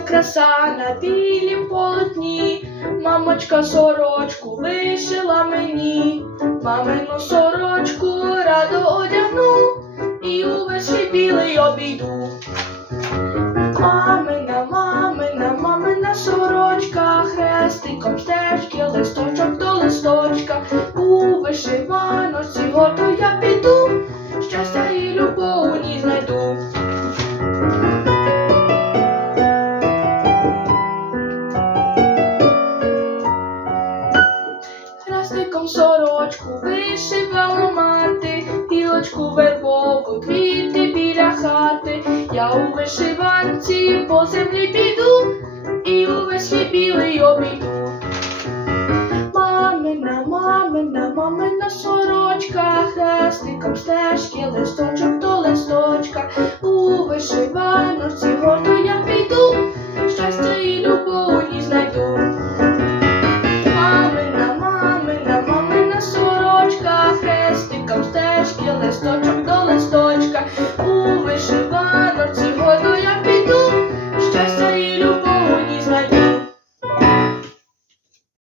краса на білім полотні. Мамочка сорочку вишила мені, мамину сорочку радо одягну і увесь білий обійду. Мамина, мамина, мамина сорочка, хрестиком стежки, листочок до листочка, у вишиваночці гордо я піду, щастя і любов у ній знайду. Хрестиком сорочку вишивала мати, гілочку вербову, квіти біля хати. Я у вишиванці по землі піду і увесь свій білий обійду. Мамина, мамина, мамина сорочка, хрестиком стежки, листочок до листочка. У вишиваночці гордо листочок до листочка у вишиванок сьогодні.